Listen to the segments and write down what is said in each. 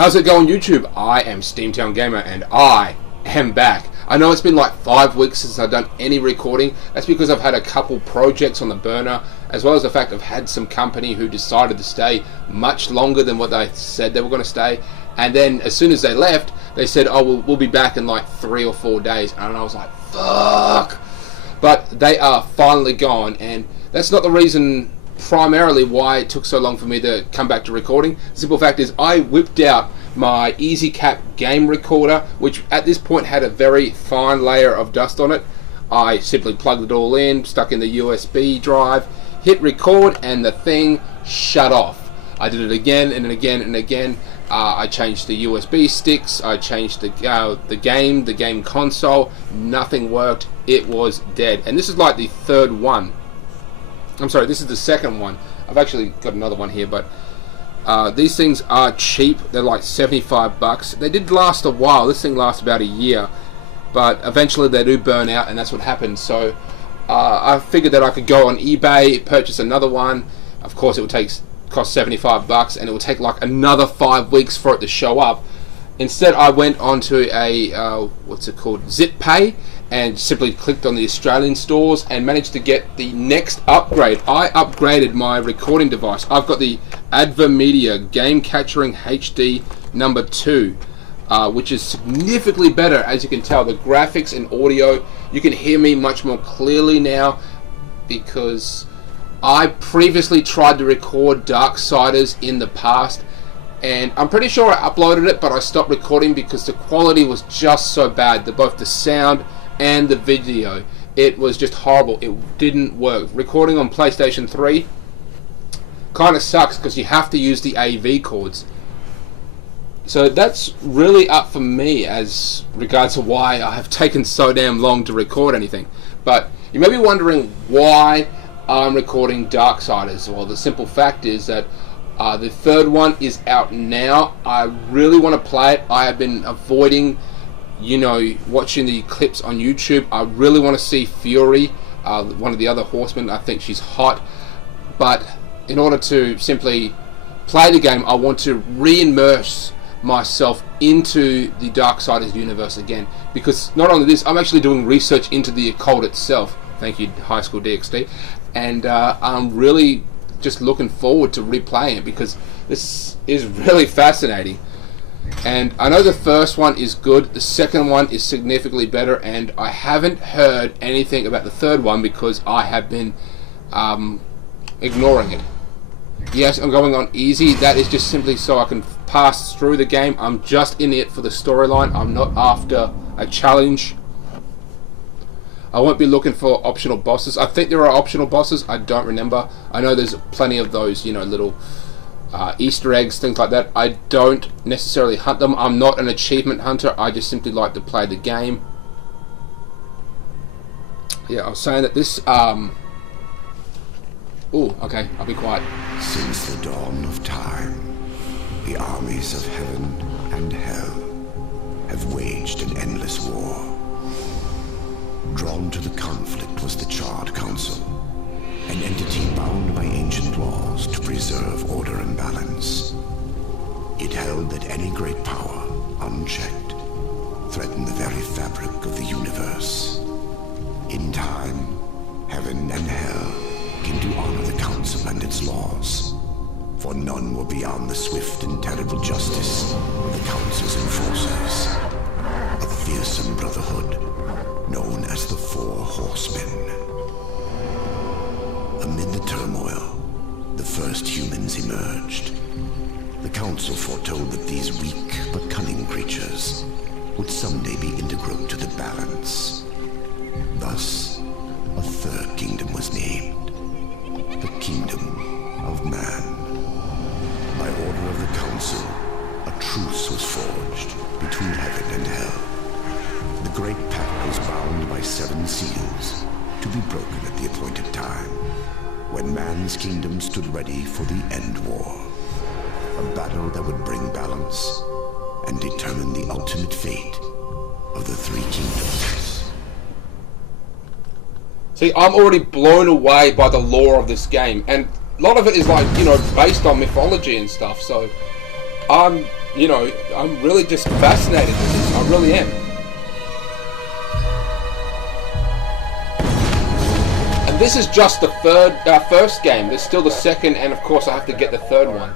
How's it going, YouTube? I am Steamtown Gamer and I am back. I know it's been like 5 weeks since I've done any recording. That's because I've had a couple projects on the burner, as well as the fact I've had some company who decided to stay much longer than what they said they were going to stay. And then as soon as they left, they said, oh, we'll be back in like 3 or 4 days. And I was like, fuck. But they are finally gone, and that's not the reason primarily why it took so long for me to come back to recording. The simple fact is I whipped out my EasyCap game recorder, which at this point had a very fine layer of dust on it. I simply plugged it all in, stuck in the USB drive, hit record, and the thing shut off. I did it again and again and again. I changed the USB sticks, I changed the game console. Nothing worked. It was dead. And this is like the third one. I'm sorry, this is the second one. I've actually got another one here, but these things are cheap. They're like 75 bucks. They did last a while. This thing lasts about a year, but eventually they do burn out, and that's what happened. So I figured that I could go on eBay, purchase another one. Of course, it would cost 75 bucks, and it would take like another 5 weeks for it to show up. Instead, I went onto a what's it called, ZipPay, and simply clicked on the Australian stores and managed to get the next upgrade. I upgraded my recording device. I've got the AdverMedia Game Capturing HD number 2, which is significantly better. As you can tell, the graphics and audio, you can hear me much more clearly now, because I previously tried to record Darksiders in the past, and I'm pretty sure I uploaded it, but I stopped recording because the quality was just so bad. Both the sound and the video, it was just horrible. It didn't work. Recording on PlayStation 3 kind of sucks because you have to use the AV cords. So that's really up for me as regards to why I have taken so damn long to record anything. But you may be wondering why I'm recording Darksiders. Well, the simple fact is that the third one is out now. I really want to play it. I have been avoiding, watching the clips on YouTube. I really want to see Fury, one of the other horsemen. I think she's hot. But in order to simply play the game, I want to re-immerse myself into the Darksiders universe again. Because not only this, I'm actually doing research into the occult itself. Thank you, High School DxD. And I'm really just looking forward to replaying it, because this is really fascinating. And I know the first one is good, the second one is significantly better, and I haven't heard anything about the third one because I have been ignoring it. Yes, I'm going on easy. That is just simply so I can pass through the game. I'm just in it for the storyline. I'm not after a challenge. I won't be looking for optional bosses. I think there are optional bosses. I don't remember. I know there's plenty of those, little Easter eggs, things like that. I don't necessarily hunt them. I'm not an achievement hunter. I just simply like to play the game. Yeah, I was saying that this... Ooh, okay, I'll be quiet. Since the dawn of time, the armies of heaven and hell have waged an endless war. Drawn to the conflict was the Charred Council, an entity bound by ancient laws to preserve order and balance. It held that any great power, unchecked, threatened the very fabric of the universe. In time, heaven and hell came to honor the Council and its laws, for none were beyond the swift and terrible justice of the Council's enforcers, a fearsome brotherhood known as the Four Horsemen. Amid the turmoil, the first humans emerged. The Council foretold that these weak but cunning creatures would someday be integral to the balance. Thus, a third kingdom was named, the Kingdom of Man. By order of the Council, a truce was forged between heaven and hell. The Great Pact was bound by 7 seals, to be broken at the appointed time, when man's kingdom stood ready for the end war. A battle that would bring balance and determine the ultimate fate of the 3 kingdoms. See, I'm already blown away by the lore of this game, and a lot of it is like, based on mythology and stuff, so I'm you know, I'm really just fascinated with this. I really am. And this is just the first game. There's still the second, and of course I have to get the third one.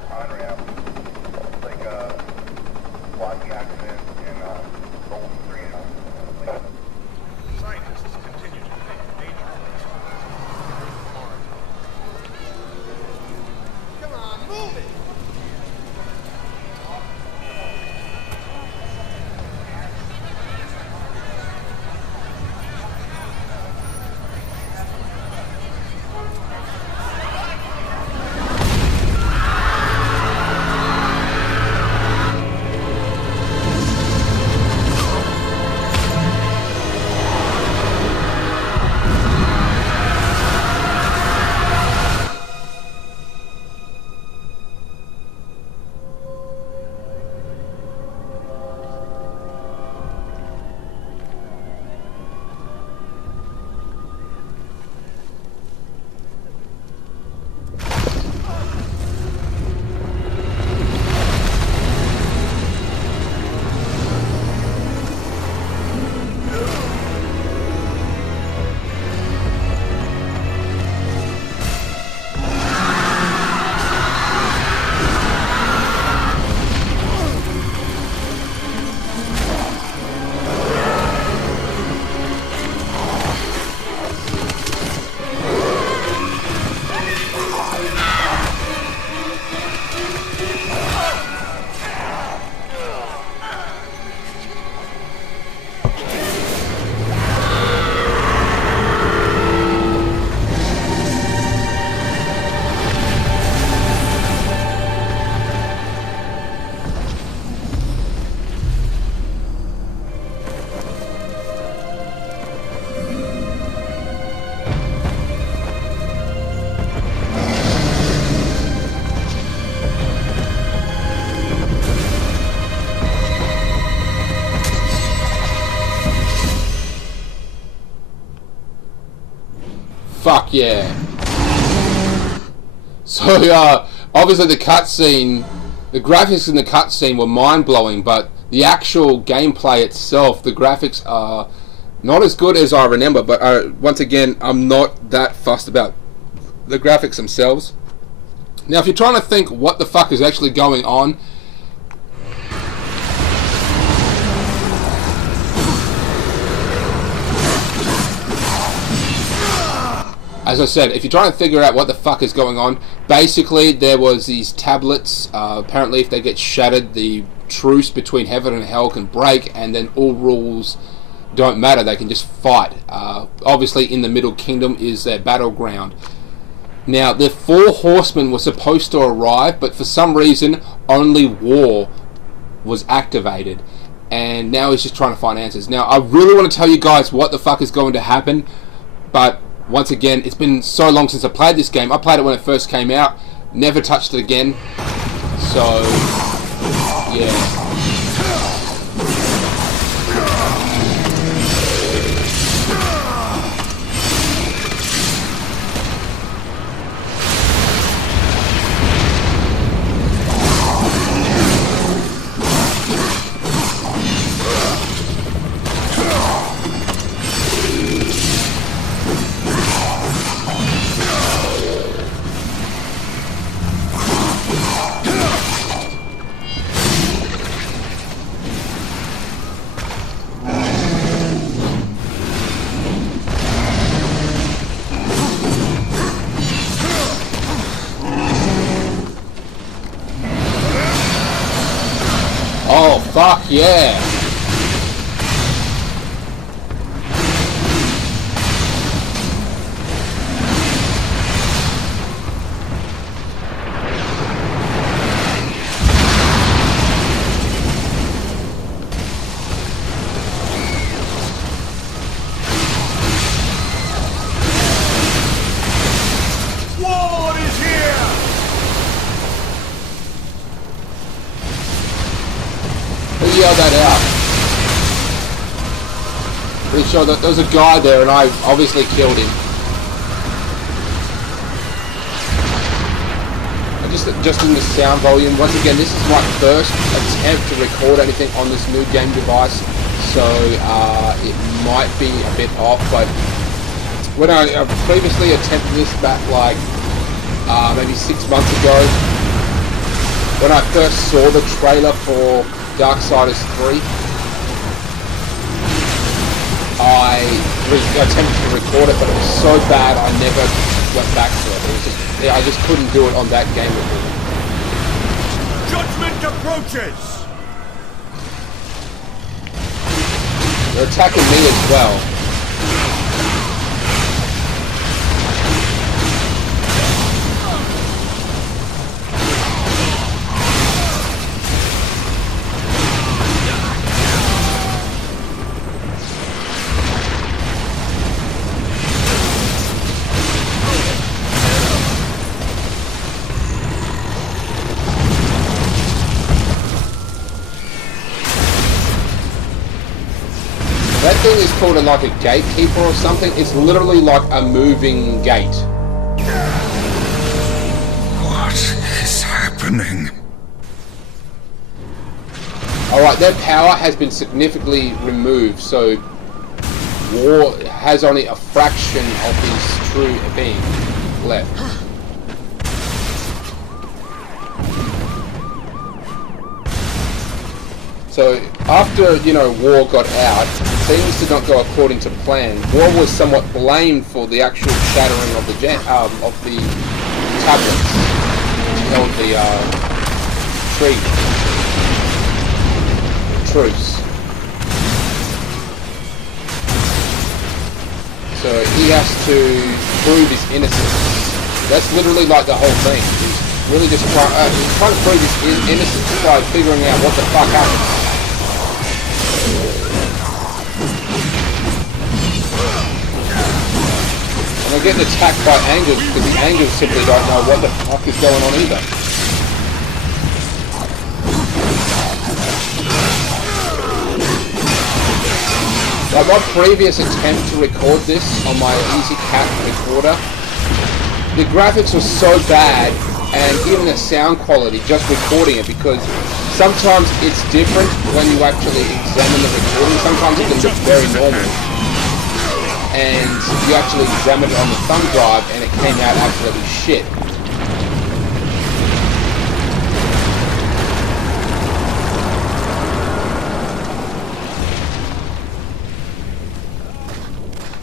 Fuck yeah. So, obviously the cutscene, the graphics in the cutscene were mind-blowing, but the actual gameplay itself, the graphics are not as good as I remember, but once again, I'm not that fussed about the graphics themselves. Now, if you're trying to think what the fuck is actually going on, as I said, if you're trying to figure out what the fuck is going on, basically there was these tablets. Apparently if they get shattered, the truce between heaven and hell can break, and then all rules don't matter. They can just fight. Obviously in the Middle Kingdom is their battleground. Now, the 4 horsemen were supposed to arrive, but for some reason only war was activated. And now he's just trying to find answers. Now, I really want to tell you guys what the fuck is going to happen, but once again, it's been so long since I played this game. I played it when it first came out, never touched it again. So, yeah. Oh, fuck yeah. War is here! Who yelled that out? Pretty sure that there was a guy there and I obviously killed him. I just in the sound volume. Once again, this is my first attempt to record anything on this new game device, so it might be a bit off. But when I previously attempted this back like maybe 6 months ago, when I first saw the trailer for Darksiders 3, I attempted to record it, but it was so bad I never went back to it. It was just, I just couldn't do it on that game recorder. Judgment approaches! They're attacking me as well. That thing is called like a gatekeeper or something. It's literally like a moving gate. What is happening? Alright, their power has been significantly removed, so War has only a fraction of his true being left. So after, War got out, things did not go according to plan. War was somewhat blamed for the actual shattering of the tablets which held the truce. So he has to prove his innocence. That's literally like the whole thing. He's really just trying to prove his innocence by figuring out what the fuck happened. And they're getting attacked by angels because the angels simply don't know what the fuck is going on either. Like my previous attempt to record this on my Easy Cat recorder, the graphics were so bad, and even the sound quality, just recording it, because sometimes it's different when you actually examine the recording. Sometimes it can look very normal, and you actually examine it on the thumb drive and it came out absolutely shit.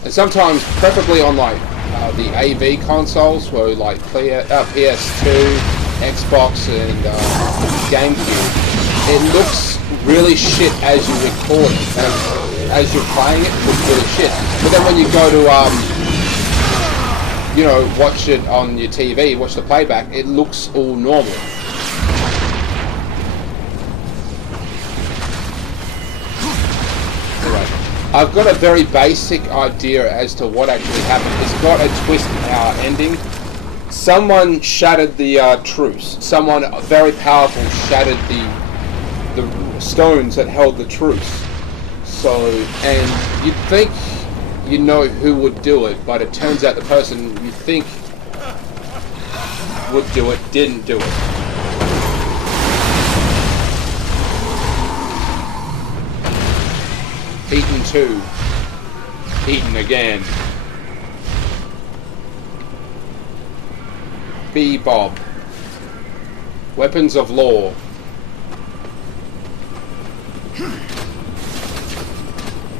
And sometimes, preferably on like the AV consoles, where like PS2, Xbox, and GameCube, it looks really shit as you record it. As you're playing it looks really shit. But then when you go to watch it on your TV, watch the playback, it looks all normal. I've got a very basic idea as to what actually happened. It's got a twist ending. Someone shattered the truce. Someone very powerful shattered the stones that held the truce. So, and you'd think you know who would do it, but it turns out the person you think would do it didn't do it. Eaten 2. Eaten again. Bob. Weapons of Law.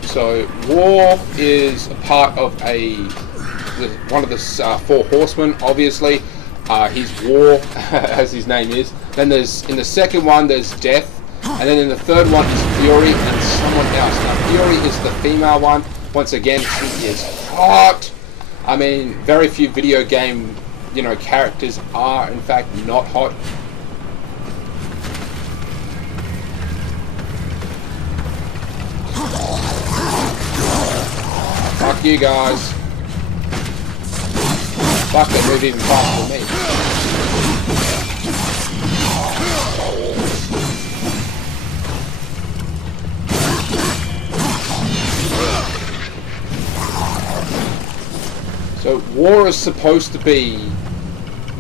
So War is a part of one of the 4 horsemen. Obviously, he's War, as his name is. Then in the second one there's Death. And then in the third one is Fury and someone else. Now Fury is the female one. Once again, she is hot. I mean, very few video game, characters are in fact not hot. Fuck you guys. Fuck, they move even faster than me. So War is supposed to be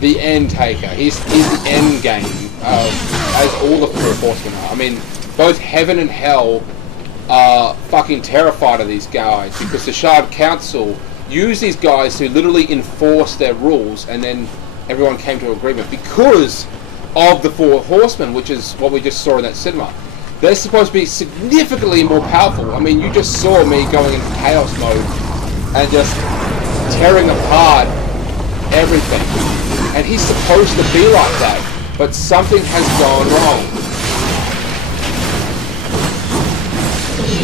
the end taker. He's the end game, as all the four horsemen are. I mean, both heaven and hell are fucking terrified of these guys because the Shard Council use these guys to literally enforce their rules, and then everyone came to agreement because of the four horsemen, which is what we just saw in that cinema. They're supposed to be significantly more powerful. I mean, you just saw me going into chaos mode and just tearing apart everything. And he's supposed to be like that, but something has gone wrong.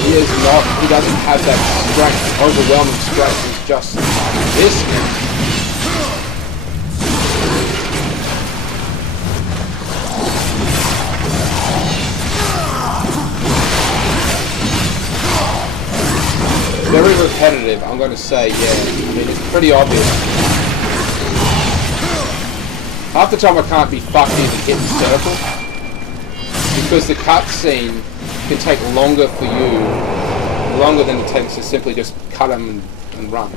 He is not, he doesn't have that strength, overwhelming strength. He's just this guy. Very repetitive, I'm going to say, yeah. I mean, it's pretty obvious. Half the time I can't be fucked even hitting circle, because the cutscene can take longer for you, longer than it takes to simply just cut them and run.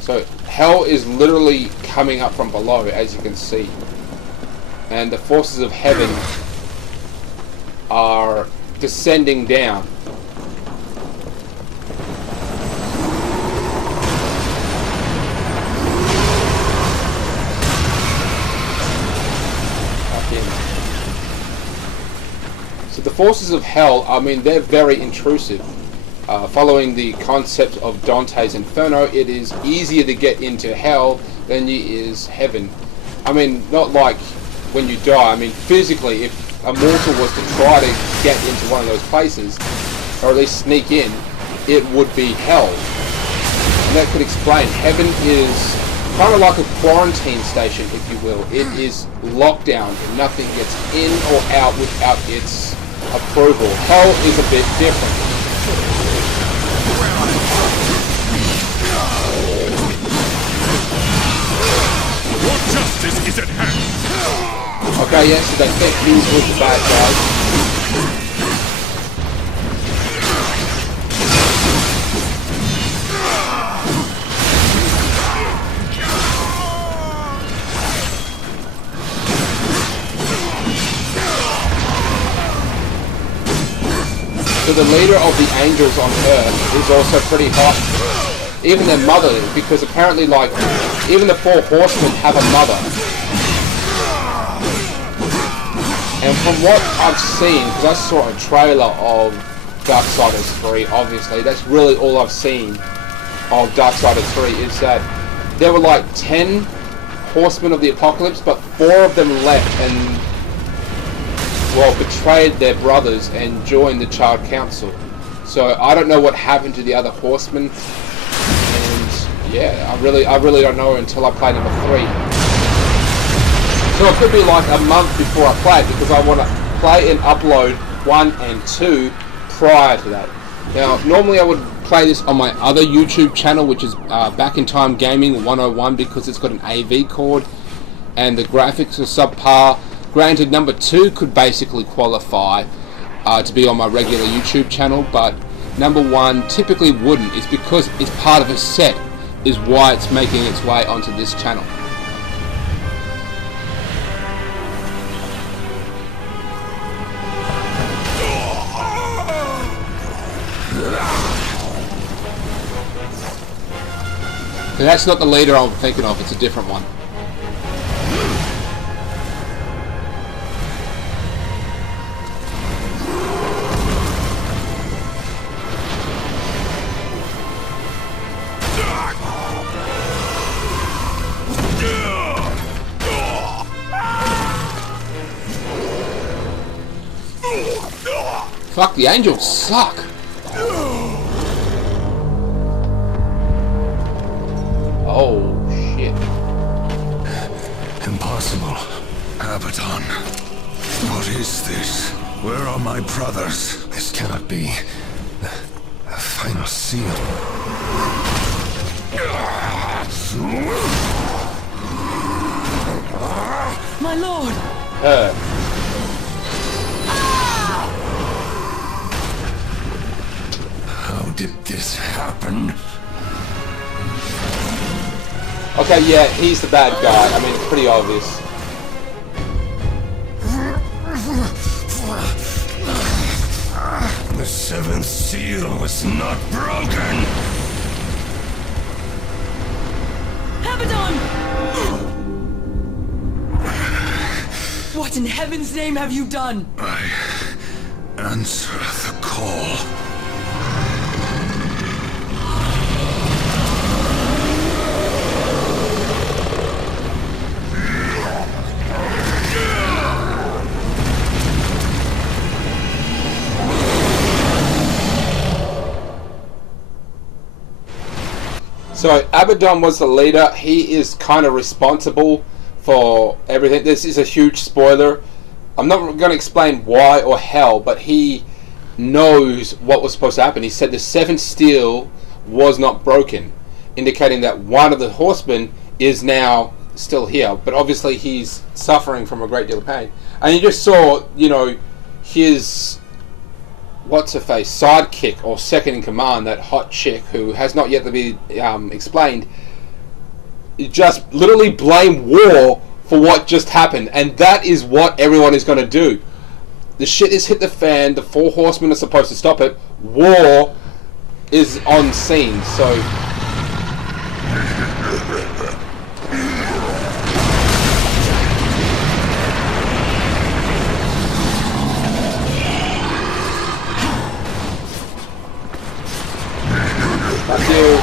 So, hell is literally coming up from below, as you can see. And the forces of heaven are descending down. So the forces of hell, I mean, they're very intrusive. Following the concept of Dante's Inferno, it is easier to get into hell than it is heaven. I mean, not like when you die. I mean, physically, if a mortal was to try to get into one of those places, or at least sneak in, it would be hell. And that could explain. Heaven is kind of like a quarantine station, if you will. It is locked down. Nothing gets in or out without its approval. Hell is a bit different. What justice is at hand? Okay, yes, so they think these were the bad guys. So the leader of the angels on Earth is also pretty hot. Even their mother, because apparently, like, even the four horsemen have a mother. And from what I've seen, because I saw a trailer of Darksiders 3, obviously, that's really all I've seen of Darksiders 3, is that there were like 10 horsemen of the apocalypse, but 4 of them left and, well, betrayed their brothers and joined the Child Council. So I don't know what happened to the other horsemen, and yeah, I really don't know until I play number 3. So it could be like a month before I play it, because I want to play and upload 1 and 2 prior to that. Now, normally I would play this on my other YouTube channel, which is Back in Time Gaming 101, because it's got an AV cord and the graphics are subpar. Granted, number 2 could basically qualify to be on my regular YouTube channel, but number 1 typically wouldn't. It's because it's part of a set, is why it's making its way onto this channel. And that's not the leader I'm thinking of, it's a different one. Fuck, the angels suck. Oh, shit. Impossible. Abaddon. What is this? Where are my brothers? This cannot be. The final seal. My lord! How did this happen? Okay, yeah, he's the bad guy. I mean, it's pretty obvious. The seventh seal was not broken! Abaddon! What in heaven's name have you done? I answer the call. So Abaddon was the leader. He is kind of responsible for everything. This is a huge spoiler. I'm not going to explain why or how, but he knows what was supposed to happen. He said the seventh steel was not broken, indicating that one of the horsemen is now still here. But obviously he's suffering from a great deal of pain. And you just saw, you know, his what's-her-face sidekick or second in command, that hot chick who has not yet to be explained, just literally blame war for what just happened. And that is what everyone is going to do. The shit has hit the fan. The four horsemen are supposed to stop it. War is on scene. So thank you.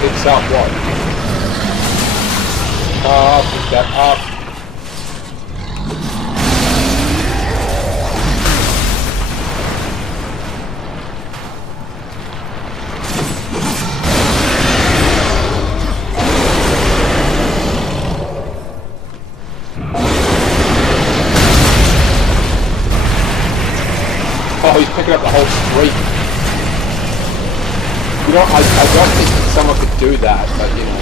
Picks up what? Pick that up. Oh, he's picking up the whole street. You know, I don't think that someone could do that, but you know.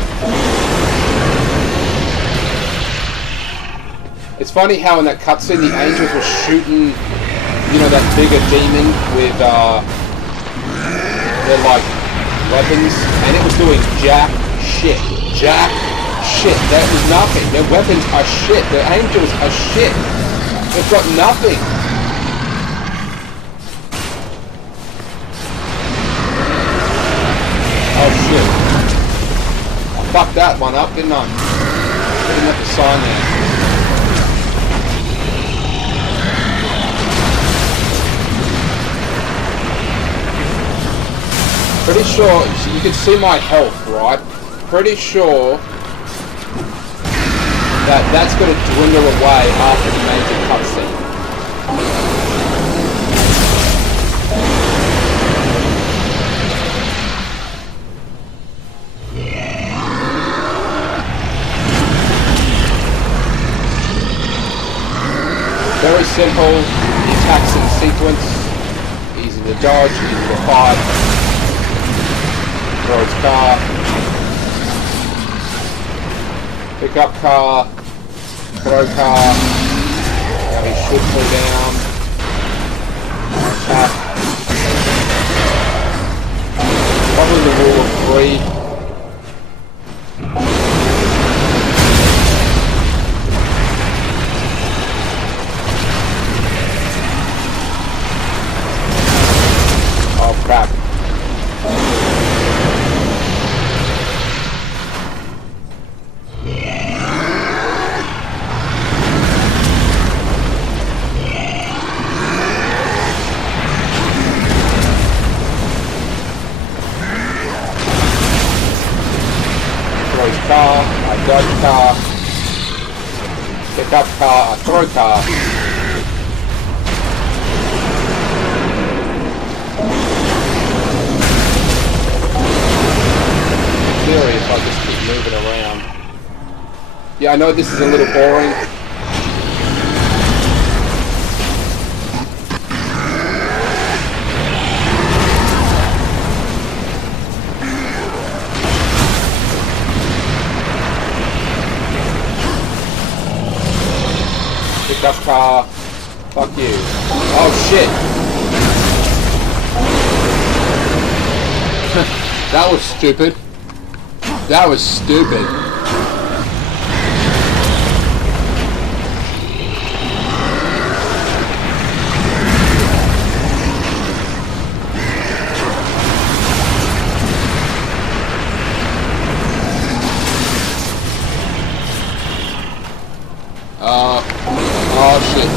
It's funny how in that cutscene the angels were shooting, you know, that bigger demon with their like weapons, and it was doing jack shit. Jack shit. That was nothing. Their weapons are shit. Their angels are shit. They've got nothing. Oh shit. I fucked that one up, didn't I? Didn't have to sign there. Pretty sure, you can see my health, right? Pretty sure that that's going to dwindle away after the major cutscene. Very simple, the attacks in sequence, easy to dodge, easy to fight, throws car, pick up car, throw car, now he should pull down, attack, probably the rule of three. Oh crap. Throws car, I dodge car, pick up car, I throw car. If I just keep moving around. Yeah, I know this is a little boring. Fuck you. Oh shit. That was stupid. That was stupid. Oh shit.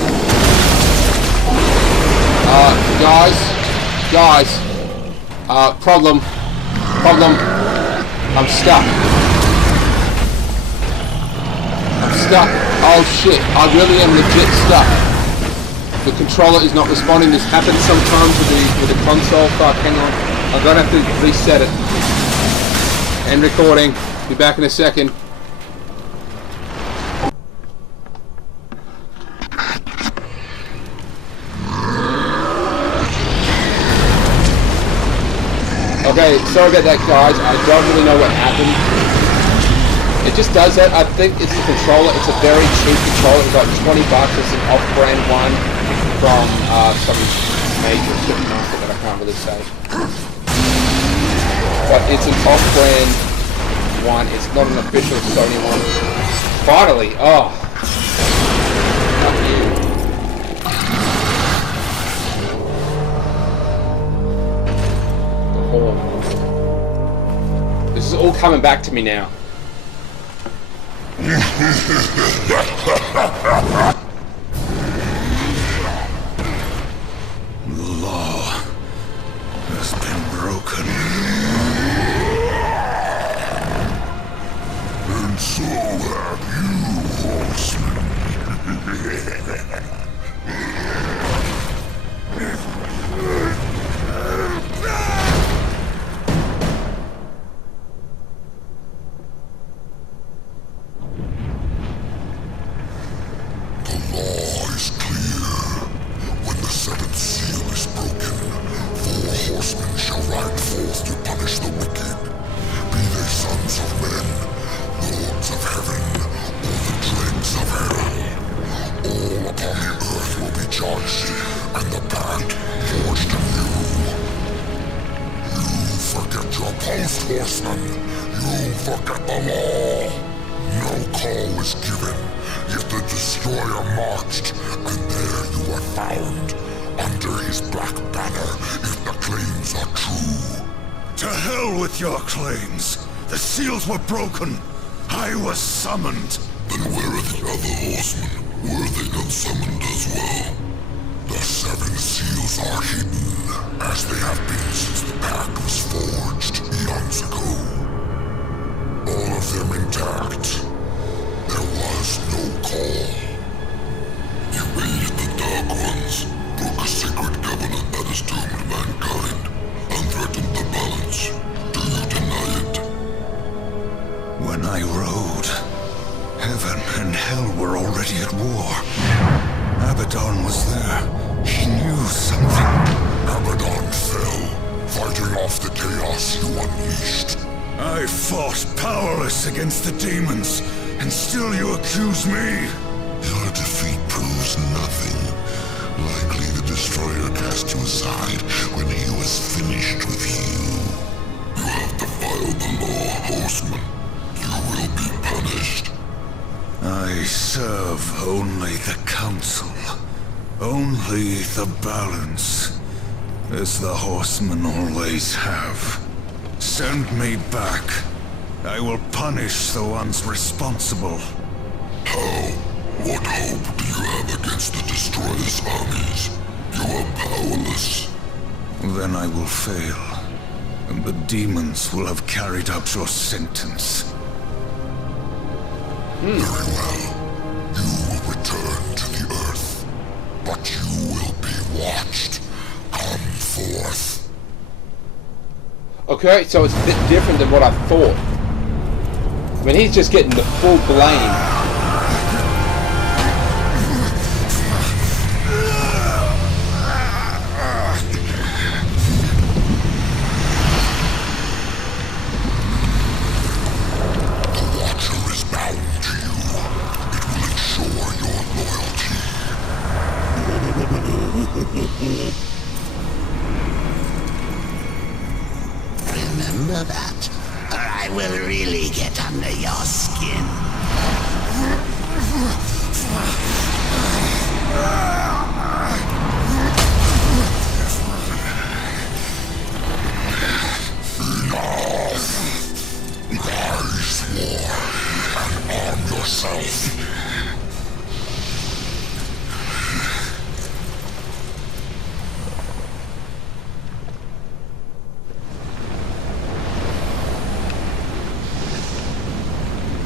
Guys. Problem. I'm stuck. Oh shit, I really am legit stuck. The controller is not responding. This happens sometimes with the console. Fuck, hang on. I'm gonna have to reset it. End recording. Be back in a second. Okay, sorry about that, guys. I don't really know what happened. It just does that. I think it's the controller. It's a very cheap controller. It's like $20. It's an off-brand one from some major supermarket that I can't really say. But it's an off-brand one. It's not an official Sony one. Finally! Oh. Fuck you. This is all coming back to me now. The law has been broken. And so have you, horseman. Horseman, you forget the law. No call was given, yet the destroyer marched, and there you were found, under his black banner, if the claims are true. To hell with your claims! The seals were broken! I was summoned! Then where are the other horsemen? Were they not summoned as well? The 7 seals are hidden, as they have been since the pact was forged eons ago. All of them intact. There was no call. You aided the Dark Ones, broke a sacred covenant that has doomed mankind, and threatened the balance. Do you deny it? When I rode, heaven and hell were already at war. Abaddon was there. He knew something. Abaddon fell, fighting off the chaos you unleashed. I fought powerless against the demons, and still you accuse me? Your defeat proves nothing. Likely the Destroyer cast you aside when he was finished with you. You have defiled the law, Horseman. You will be punished. I serve only the Council. Only the balance, as the horsemen always have. Send me back. I will punish the ones responsible. How? What hope do you have against the Destroyer's armies? You are powerless. Then I will fail, and the demons will have carried out your sentence. Very well. You will return to the Earth. But you will be watched. Come forth. Okay, so it's a bit different than what I thought. I mean, he's just getting the full blame. The Watcher is bound to you. It will ensure your loyalty. Remember that, or I will really get under your skin. Rise, war, and arm yourself.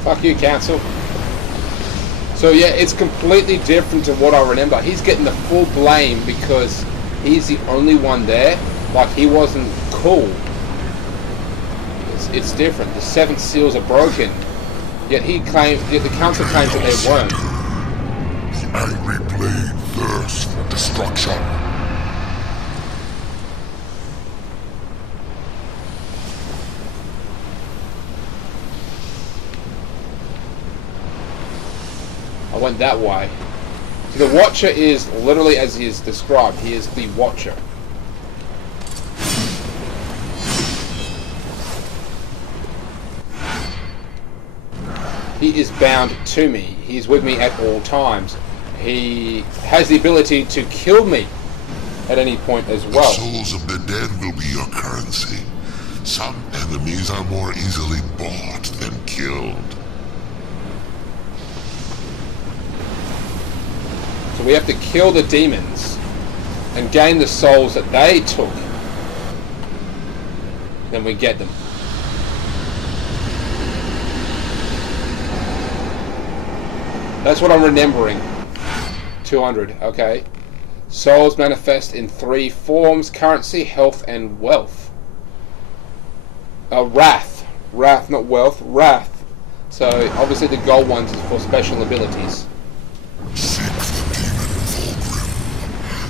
Fuck you, Council. So yeah, it's completely different to what I remember. He's getting the full blame because he's the only one there. Like, he wasn't cool. It's different. The 7 seals are broken. Yet the Council claims that they weren't. The angry blade thirsts for destruction. I went that way. So the Watcher is literally as he is described. He is the Watcher. He is bound to me. He is with me at all times. He has the ability to kill me at any point as well. The souls of the dead will be your currency. Some enemies are more easily bought than killed. So we have to kill the demons and gain the souls that they took. Then we get them. That's what I'm remembering. 200, okay. Souls manifest in 3 forms: currency, health, and wealth. Wrath. Wrath, not wealth. Wrath. So obviously the gold ones is for special abilities. Seek the demon Vulgrim.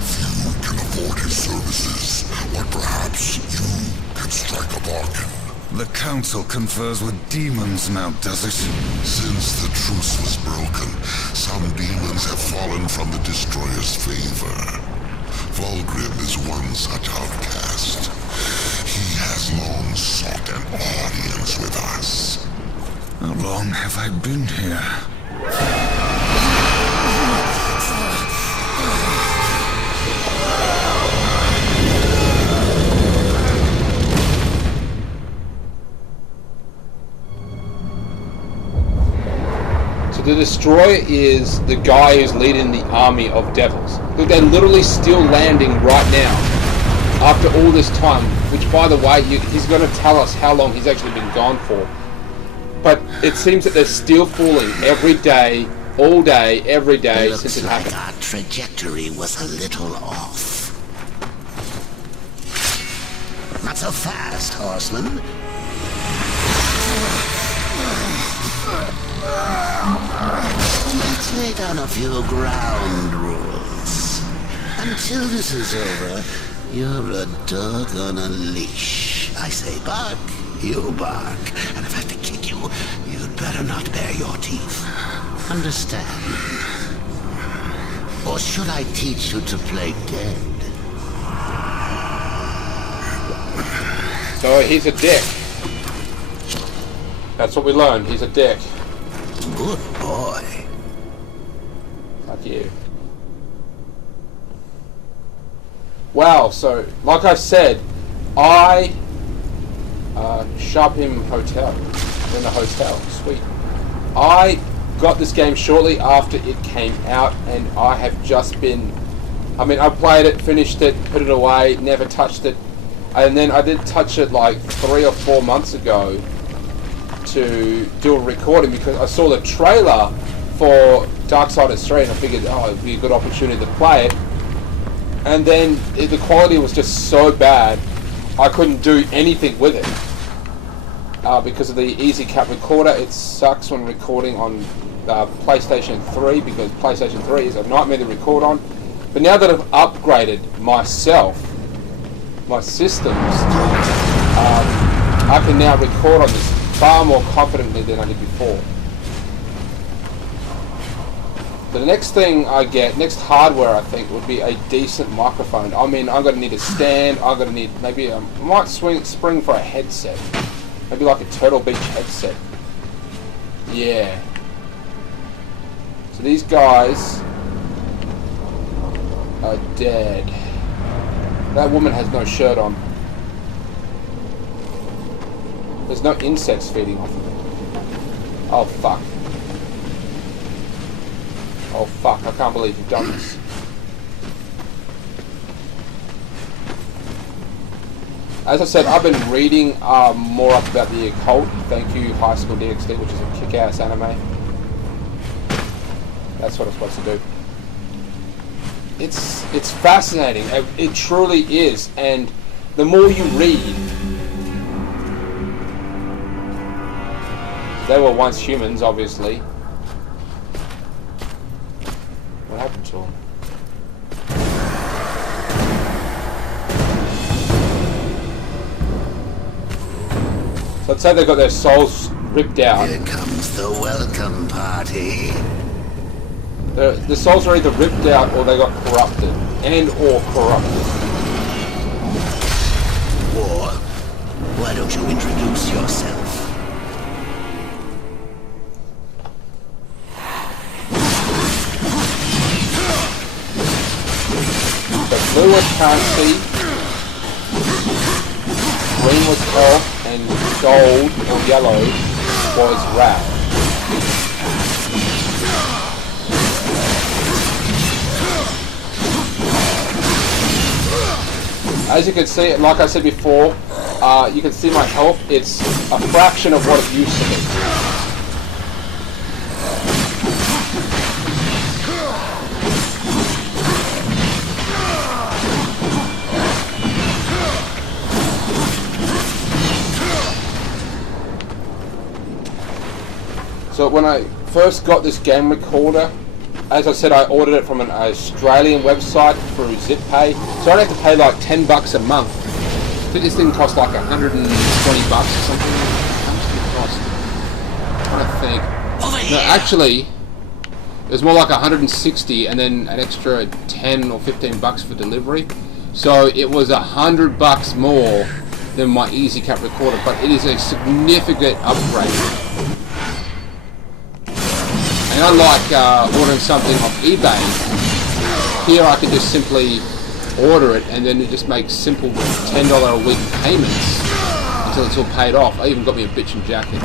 Few can afford his services, but perhaps you can strike a bargain. The Council confers with demons now, does it? Since the truce was broken, some demons have fallen from the Destroyer's favor. Vulgrim is one such outcast. He has long sought an audience with us. How long have I been here? The Destroyer is the guy who's leading the army of devils. Look, they're literally still landing right now after all this time, which, by the way, he's going to tell us how long he's actually been gone for. But it seems that they're still falling every day, all day, every day since it happened. Our trajectory was a little off. Not so fast, horseman. Let's lay down a few ground rules. Until this is over, you're a dog on a leash. I say bark, you bark. And if I have to kick you, you'd better not bare your teeth. Understand? Or should I teach you to play dead? So he's a dick. That's what we learned. He's a dick. Good boy. Fuck you. Wow, so, like I said, I Sharpham Hotel. In the hotel. Sweet. I got this game shortly after it came out, and I have just been... I mean, I played it, finished it, put it away, never touched it. And then I did touch it like 3 or 4 months ago to do a recording because I saw the trailer for Darksiders 3 and I figured, oh, it'd be a good opportunity to play it. And then the quality was just so bad, I couldn't do anything with it. Because of the Easy Cat recorder. It sucks when recording on PlayStation 3 because PlayStation 3 is a nightmare to record on. But now that I've upgraded myself, my systems, I can now record on this far more confidently than I did before. So the next thing I get, next hardware I think, would be a decent microphone. I mean, I'm going to need a stand. I'm going to need maybe I might spring for a headset, maybe like a Turtle Beach headset. Yeah. So these guys are dead. That woman has no shirt on. There's no insects feeding off of it. Oh fuck. Oh fuck, I can't believe you've done this. As I said, I've been reading more up about the occult. Thank you, High School DxD, which is a kick-ass anime. That's what I'm supposed to do. It's fascinating. It truly is. And the more you read, they were once humans, obviously. What happened to them? So I'd say they got their souls ripped out. Here comes the welcome party. The souls are either ripped out or they got corrupted. And/or corrupted. Or, why don't you introduce yourself? So blue was currency, green was health, and gold or yellow was wrath. As you can see, like I said before, you can see my health. It's a fraction of what it used to be. So when I first got this game recorder, as I said, I ordered it from an Australian website through ZipPay. So I'd have to pay like $10 a month. I think this thing cost like $120 or something. How much did it cost? I'm trying to think. No, actually, it was more like 160 and then an extra 10 or $15 for delivery. So it was $100 more than my EasyCap recorder, but it is a significant upgrade. And unlike ordering something off eBay, here I can just simply order it and then it just makes simple $10 a week payments until it's all paid off. I even got me a bitchin' jacket.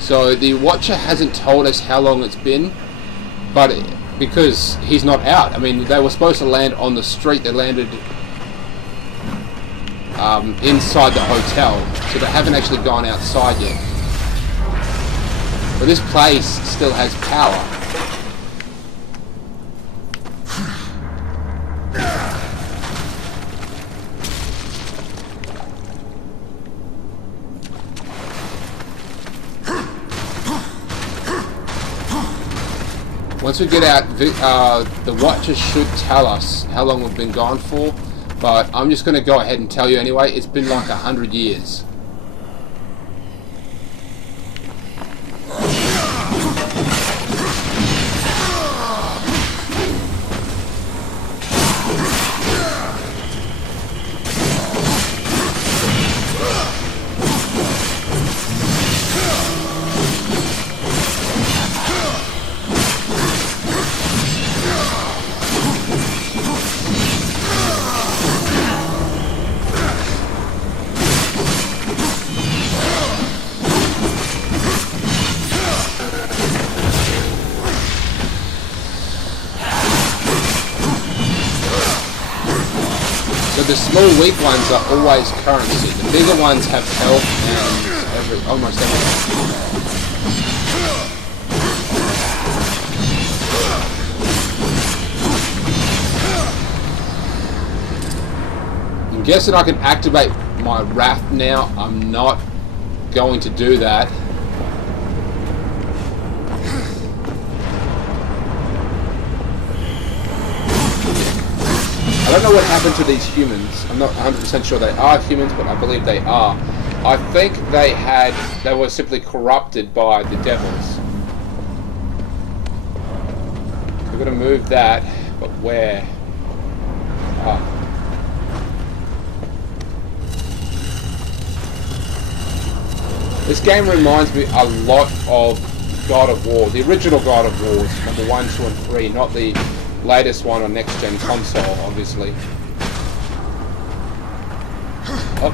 So the Watcher hasn't told us how long it's been, but because he's not out. I mean, they were supposed to land on the street. They landed inside the hotel, so they haven't actually gone outside yet. But this place still has power. Once we get out, the Watcher should tell us how long we've been gone for. But I'm just going to go ahead and tell you anyway, it's been like 100 years. The small weak ones are always currency. The bigger ones have health and almost everything. I'm guessing I can activate my wrath now. I'm not going to do that. I don't know what happened to these humans. I'm not 100% sure they are humans, but I believe they are. I think they were simply corrupted by the devils. We're gonna move that, but where? Ah. This game reminds me a lot of God of War, the original God of Wars, number 1, 2, and 3, not the latest one on next-gen console, obviously. Oh.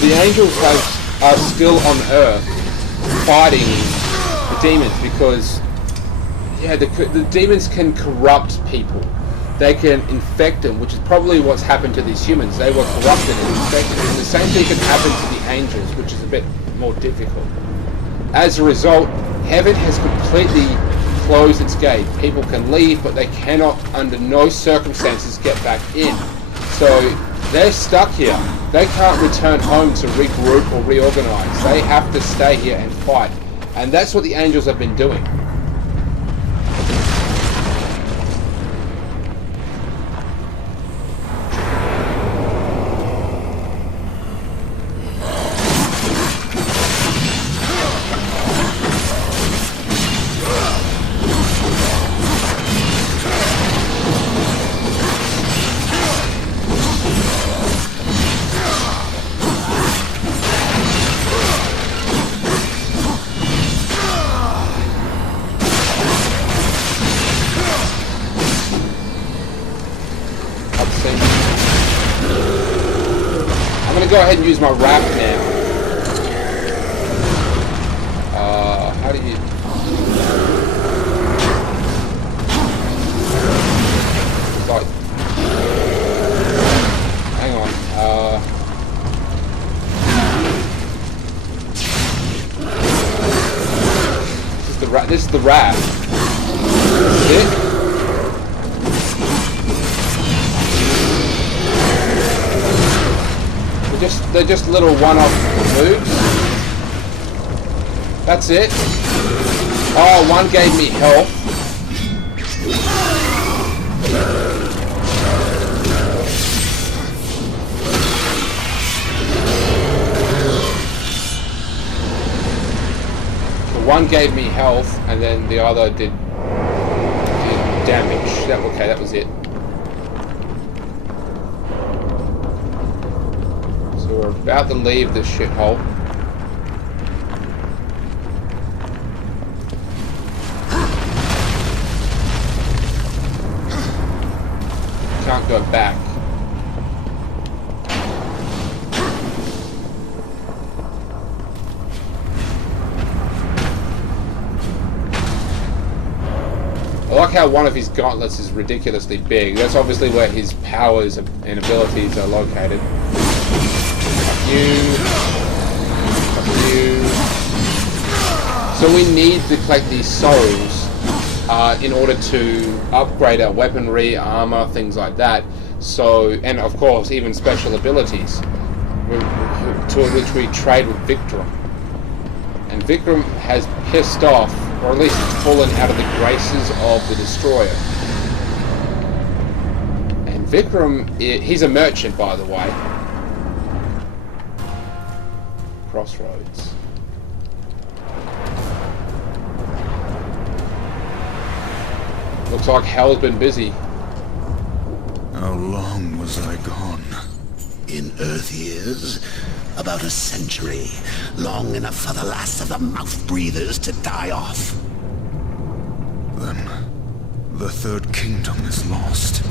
The angels are still on Earth fighting the demons because, yeah, the demons can corrupt people. They can infect them, which is probably what's happened to these humans. They were corrupted and infected, and the same thing can happen to the angels, which is a bit more difficult. As a result, heaven has completely closed its gate. People can leave, but they cannot, under no circumstances, get back in. So they're stuck here. They can't return home to regroup or reorganize. They have to stay here and fight. And that's what the angels have been doing. Go ahead and use my wrap now. How do you... Like... Hang on. This is the wrap. This is it. They're just little one-off moves. That's it. Oh, one gave me health. So one gave me health, and then the other did damage. Okay, that was it. We're about to leave this shithole. Can't go back. I like how one of his gauntlets is ridiculously big. That's obviously where his powers and abilities are located. So we need to collect these souls in order to upgrade our weaponry, armor, things like that. So, and of course, even special abilities, to which we trade with Vikram. And Vikram has pissed off, or at least fallen out of the graces of the Destroyer. And Vikram, he's a merchant, by the way. Crossroads. Looks like hell's been busy. How long was I gone? In Earth years, about a century. Long enough for the last of the mouth-breathers to die off. Then, the Third Kingdom is lost.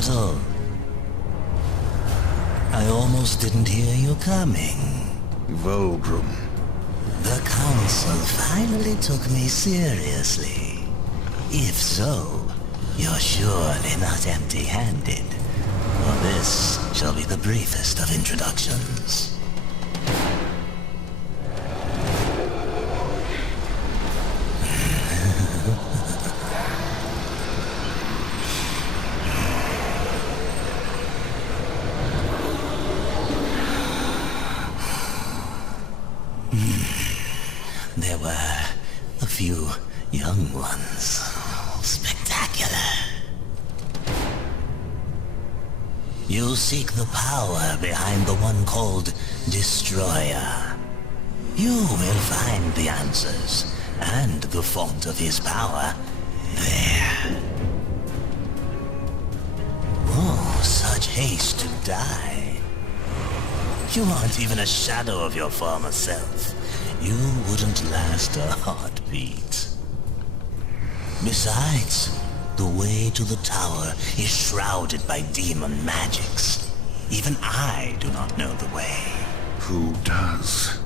subtle. I almost didn't hear you coming. Vulgrim. The council finally took me seriously. If so, you're surely not empty-handed, for this shall be the briefest of introductions. There were a few young ones. Spectacular. You seek the power behind the one called Destroyer. You will find the answers and the font of his power there. Oh, such haste to die. You aren't even a shadow of your former self. You wouldn't last a heartbeat. Besides, the way to the tower is shrouded by demon magics. Even I do not know the way. Who does?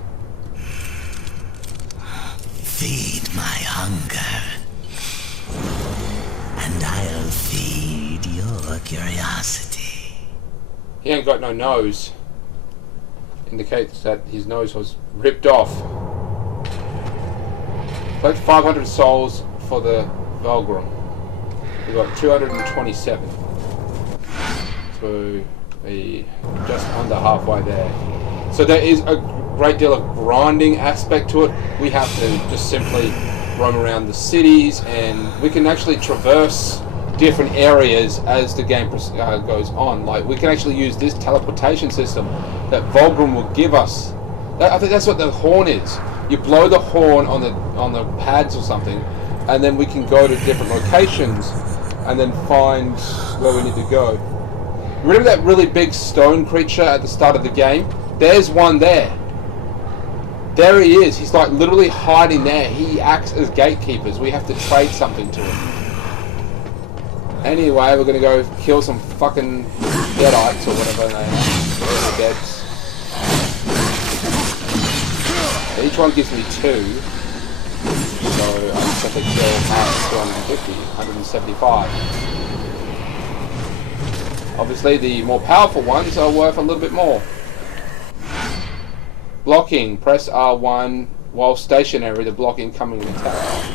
Feed my hunger, and I'll feed your curiosity. He ain't got no nose. Indicates that his nose was ripped off. Collect 500 souls for the Vulgrim. We got 227. So we just under halfway there. So there is a great deal of grinding aspect to it. We have to just simply roam around the cities, and we can actually traverse different areas as the game goes on. Like, we can actually use this teleportation system that Vulgrim will give us. I think that's what the horn is. You blow the horn on the pads or something, and then we can go to different locations and then find where we need to go. Remember that really big stone creature at the start of the game? There's one there. There he is. He's like literally hiding there. He acts as gatekeepers. We have to trade something to him. Anyway, we're gonna go kill some fucking deadites or whatever they are. Deads. Each one gives me 2. So I just have to kill 250, 175. Obviously the more powerful ones are worth a little bit more. Blocking. Press R1 while stationary to block incoming attack.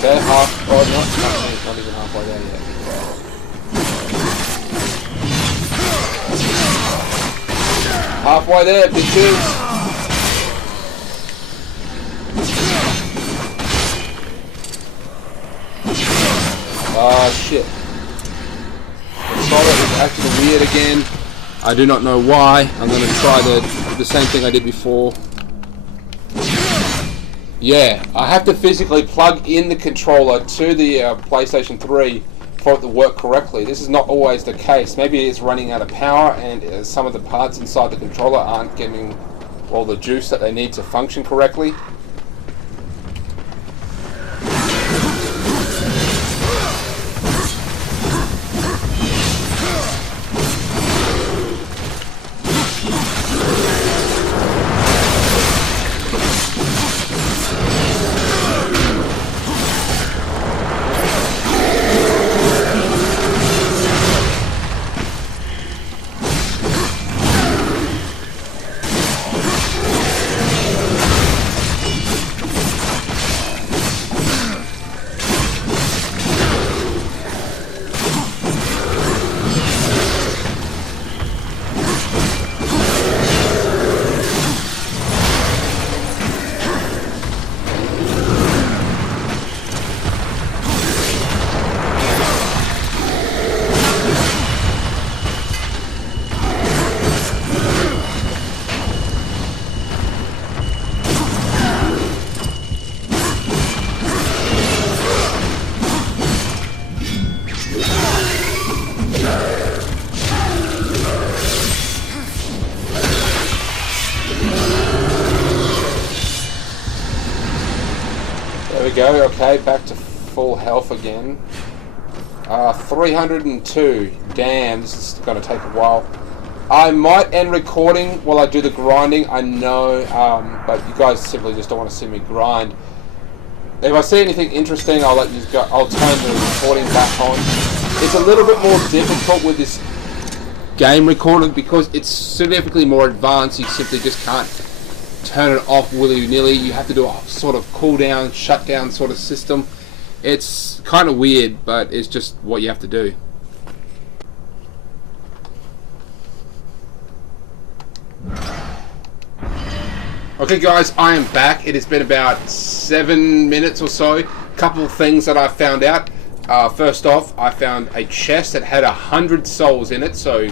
They're not even halfway there yet. Halfway there, bitches! Ah, shit. Controller is acting weird again. I do not know why. I'm going to try the same thing I did before. Yeah, I have to physically plug in the controller to the PlayStation 3 for it to work correctly. This is not always the case. Maybe it's running out of power and some of the parts inside the controller aren't getting all the juice that they need to function correctly. There we go. Okay, back to full health again. 302. Damn, this is going to take a while. I might end recording while I do the grinding. I know, but you guys simply just don't want to see me grind. If I see anything interesting, I'll let you go. I'll turn the recording back on. It's a little bit more difficult with this game recording because it's significantly more advanced. You simply just can't turn it off willy-nilly. You have to do a sort of cool-down, shut-down sort of system. It's kind of weird, but it's just what you have to do. Okay guys, I am back. It has been about 7 minutes or so. Couple of things that I found out. First off, I found a chest that had 100 souls in it, so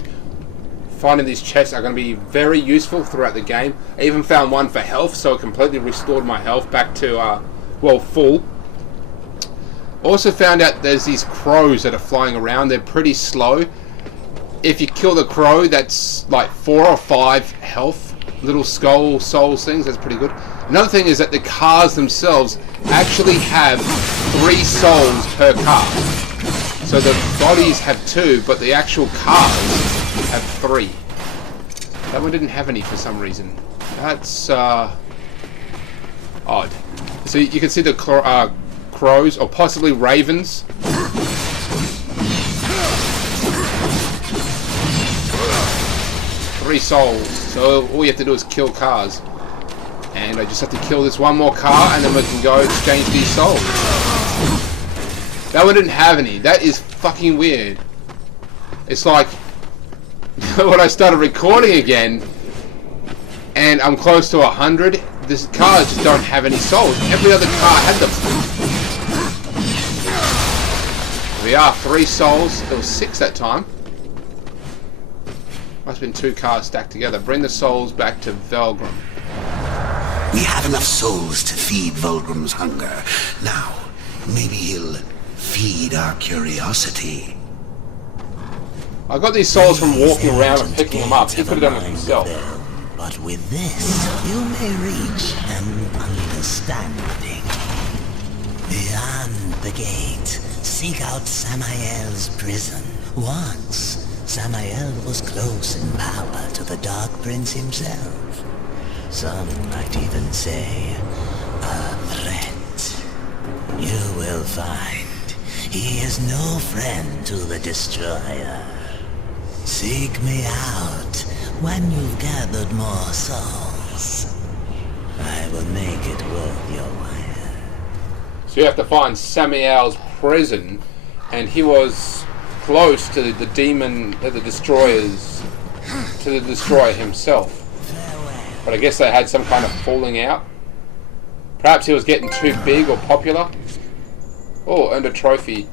finding these chests are going to be very useful throughout the game. I even found one for health, so it completely restored my health back to, well, full. Also found out there's these crows that are flying around. They're pretty slow. If you kill the crow, that's like 4 or 5 health. Little skull souls things. That's pretty good. Another thing is that the cars themselves actually have 3 souls per car. So the bodies have 2, but the actual cars have 3. That one didn't have any for some reason. That's odd. So you can see the crows, or possibly ravens. 3 souls. So all you have to do is kill cars. And I just have to kill this one more car, and then we can go exchange these souls. That one didn't have any. That is fucking weird. It's like when I started recording again, and I'm close to 100, these cars just don't have any souls. Every other car had them. We are 3 souls. There was 6 that time. Must have been 2 cars stacked together. Bring the souls back to Velgrim. We have enough souls to feed Volgrim's hunger. Now, maybe he'll feed our curiosity. I got these souls from walking around and picking them up. He could have done it himself. But with this, you may reach an understanding. Beyond the gate, seek out Samael's prison. Once, Samael was close in power to the Dark Prince himself. Some might even say, a threat. You will find he is no friend to the Destroyer. Seek me out when you've gathered more souls. I will make it worth your while. So you have to find Samael's prison, and he was close to the demon, the Destroyers, to the Destroyer himself. But I guess they had some kind of falling out. Perhaps he was getting too big or popular. Oh, earned a trophy.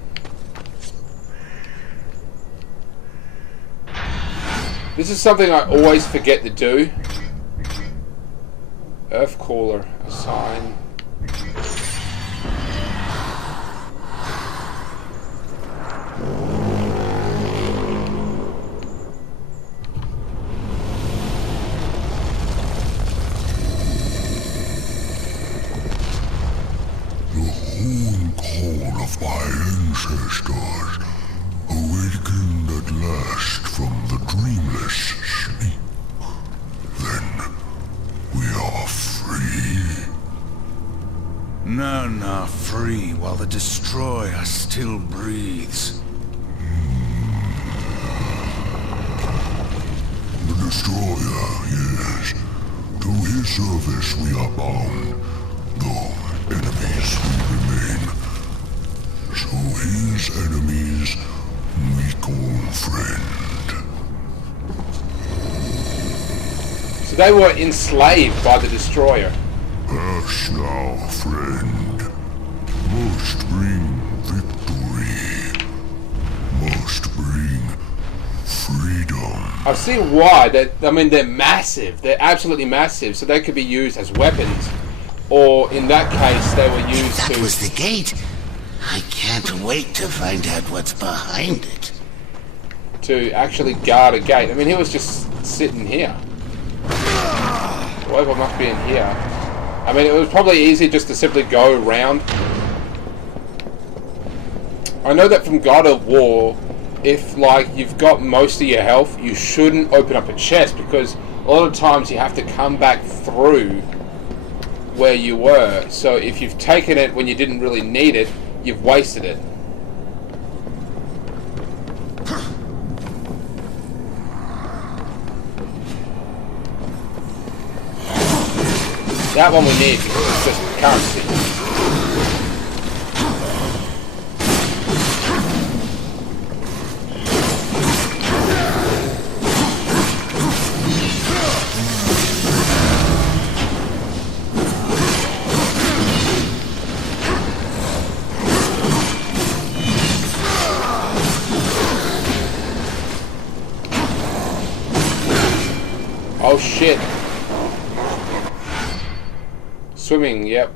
This is something I always forget to do. Earth Caller, assign. Call of my ancestors, awakened at last from the dreamless sleep. Then we are free. No, free while the Destroyer still breathes. The Destroyer, yes. To his service we are bound, though enemies we remain. So his enemies we call friend. So they were enslaved by the Destroyer. Pass now, friend. Must bring victory. Must bring freedom. I've seen why. I mean, they're massive. They're absolutely massive. So they could be used as weapons. Or, in that case, they were used That to... was the gate. I can't wait to find out what's behind it. to actually guard a gate. I mean, he was just sitting here. Whoever must be in here. I mean, it was probably easy just to simply go around. I know that from God of War, if like you've got most of your health, you shouldn't open up a chest, because a lot of times you have to come back through where you were. So if you've taken it when you didn't really need it, you've wasted it. That one we need because it's just currency. Oh shit. Swimming, yep.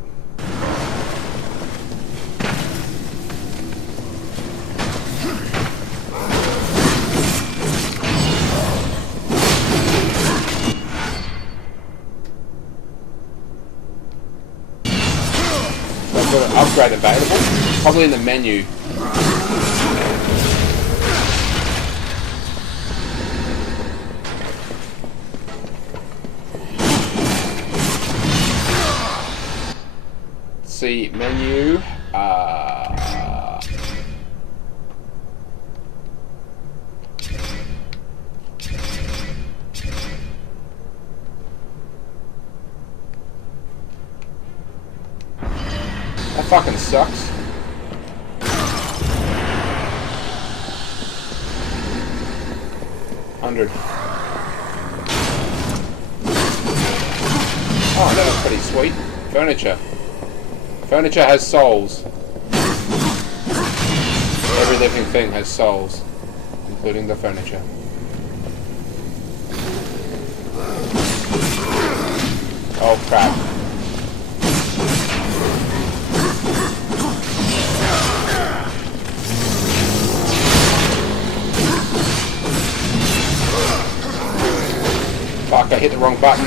So I've got an upgrade available, probably in the menu. See menu. That fucking sucks. $100. Oh, that was pretty sweet. Furniture. Furniture has souls. Every living thing has souls, including the furniture. Oh crap. Fuck, I hit the wrong button.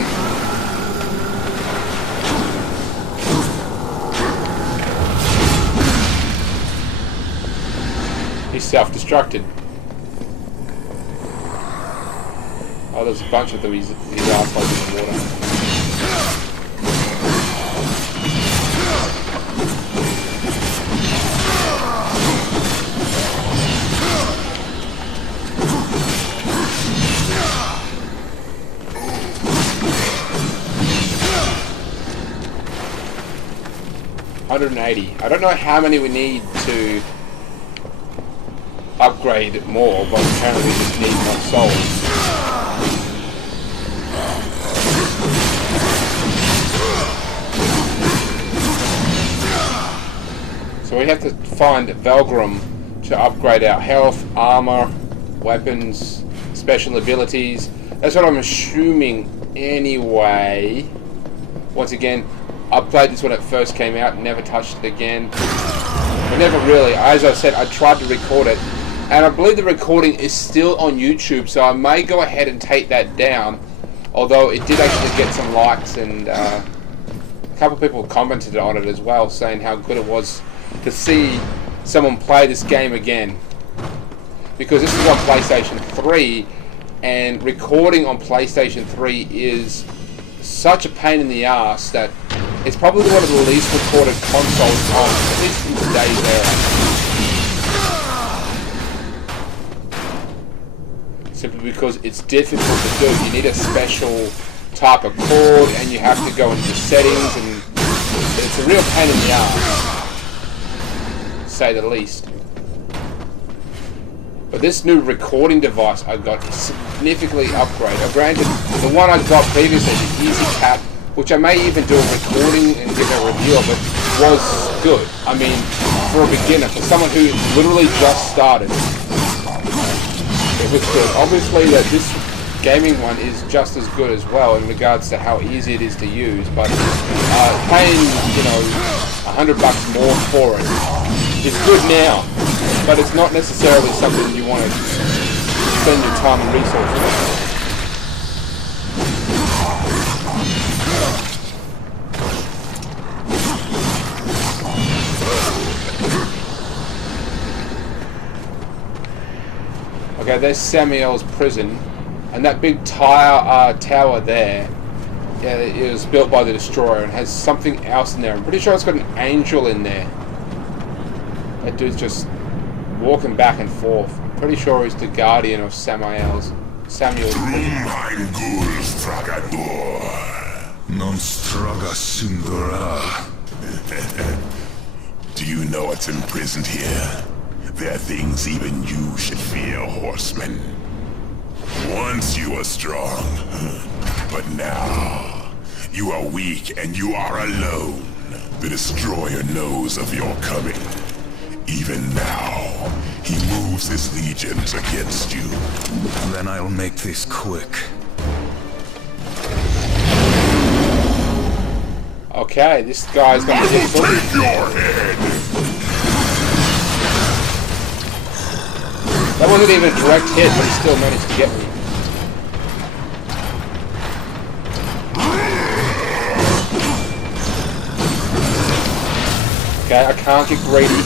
He's self-destructed. Oh, there's a bunch of them. He's assholes in the water. $180. I don't know how many we need to upgrade more, but apparently we just need more souls. So we have to find Valgrim to upgrade our health, armor, weapons, special abilities. That's what I'm assuming anyway. Once again, I played this when it first came out, never touched it again. But never really. As I said, I tried to record it, and I believe the recording is still on YouTube, so I may go ahead and take that down. Although it did actually get some likes, and a couple of people commented on it as well, saying how good it was to see someone play this game again. Because this is on PlayStation 3, and recording on PlayStation 3 is such a pain in the ass that it's probably one of the least recorded consoles on, at least in today's era. Simply because it's difficult to do. You need a special type of cord, and you have to go into the settings, and it's a real pain in the ass, to say the least. But this new recording device I got is significantly upgraded. Granted, the one I got previously, the EasyCap, which I may even do a recording and give a review of it, was good. I mean, for a beginner, for someone who literally just started, it was good. Obviously, that this gaming one is just as good as well in regards to how easy it is to use, but paying, you know, $100 more for it is good now, but it's not necessarily something you want to spend your time and resources. Okay, there's Samael's prison, and that big tower there, yeah, it was built by the Destroyer and has something else in there. I'm pretty sure it's got an angel in there. That dude's just walking back and forth. I'm pretty sure he's the guardian of Samuel's Non straga singura. Do you know what's imprisoned here? There are things even you should fear, horseman. Once you were strong, but now you are weak and you are alone. The Destroyer knows of your coming. Even now, he moves his legions against you. Then I'll make this quick. Okay, this guy's gonna Take your head! That wasn't even a direct hit, but he still managed to get me. Okay, I can't get greedy.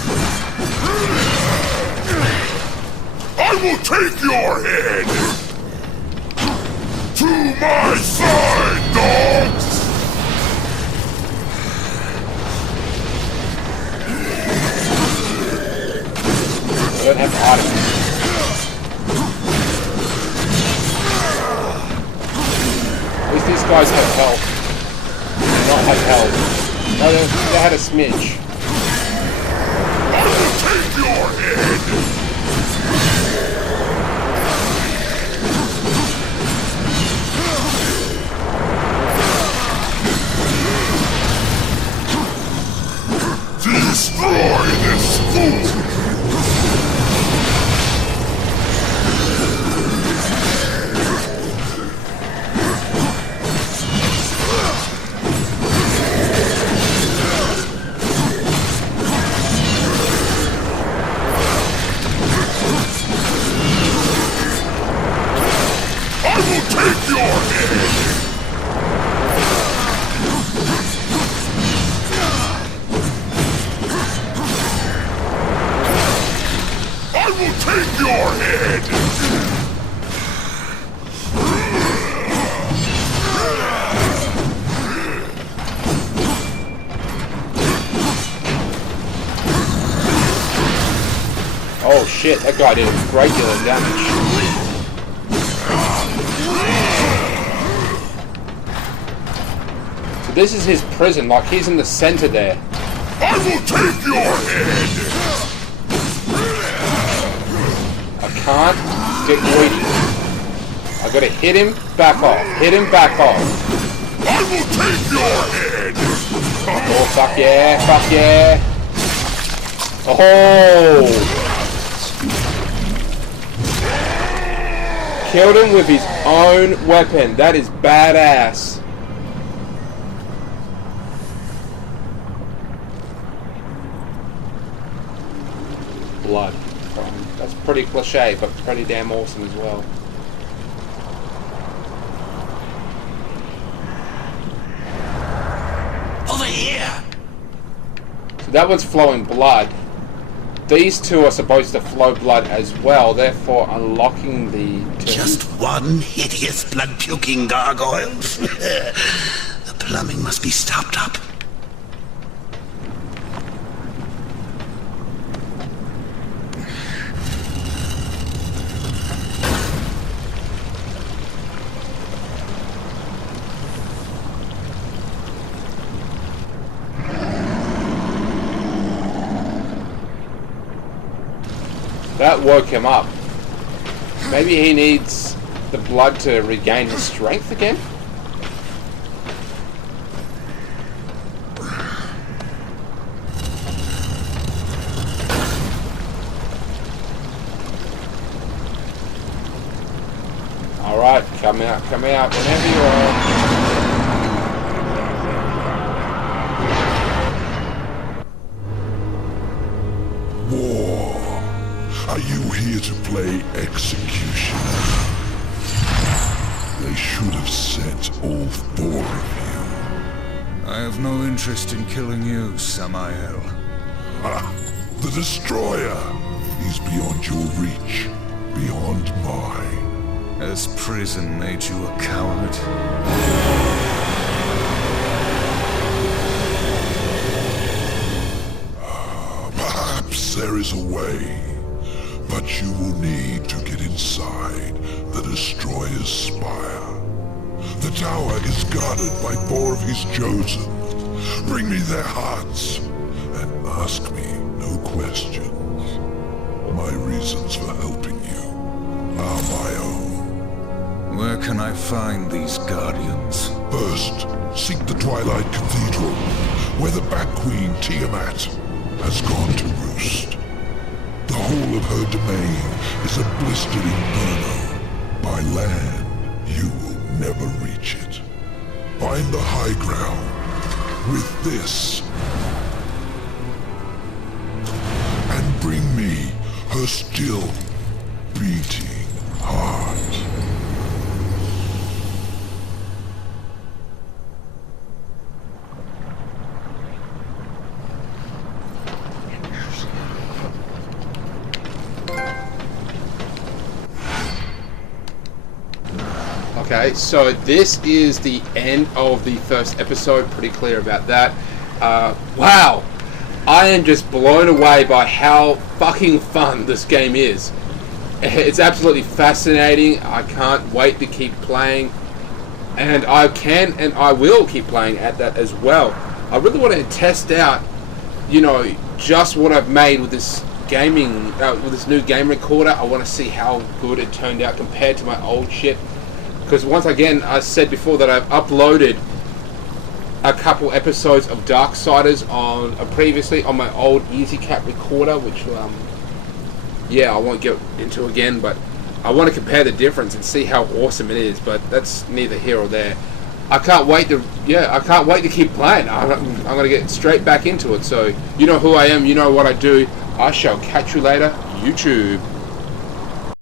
I will take your head! To my side, dogs! I don't have items. At least these guys have health. They do not have health. No, they had a smidge. I will take your head! Destroy this fool! I will take your head! I will take your head! Oh shit, that guy did a great deal of damage. So this is his prison, like he's in the center there. I will take your head! I can't get greedy. I gotta hit him, back off. Hit him, back off. I will take your head! Oh, fuck yeah, fuck yeah. Oh! Killed him with his own weapon. That is badass. Blood. That's pretty cliche, but pretty damn awesome as well. Over here! So that one's flowing blood. These two are supposed to flow blood as well, therefore unlocking the... Just one hideous blood-puking gargoyle? The plumbing must be stopped up. That woke him up. Maybe he needs the blood to regain his strength again? Alright, come out whenever you are. War. Are you here to play play executioner. They should have sent all 4 of you. I have no interest in killing you, Samael. The Destroyer! He's beyond your reach, beyond mine. Has prison made you a coward? Perhaps there is a way, but you will need to get inside the Destroyer's spire. The tower is guarded by 4 of his chosen. Bring me their hearts, and ask me no questions. My reasons for helping you are my own. Where can I find these guardians? First, seek the Twilight Cathedral, where the Bat Queen Tiamat has gone to roost. The whole of her domain is a blistered inferno. By land, you will never reach it. Find the high ground with this, and bring me her still beating heart. Okay, so this is the end of the first episode. Pretty clear about that. Wow, I am just blown away by how fucking fun this game is. It's absolutely fascinating. I can't wait to keep playing, and I can and I will keep playing at that as well. I really want to test out, you know, just what I've made with this gaming, with this new game recorder. I want to see how good it turned out compared to my old shit. Because once again, I said before that I've uploaded a couple episodes of Darksiders on previously on my old EasyCap recorder, which yeah, I won't get into again, but I want to compare the difference and see how awesome it is. But that's neither here or there. I can't wait to keep playing. I'm gonna get straight back into it. So you know who I am, you know what I do. I shall catch you later, YouTube.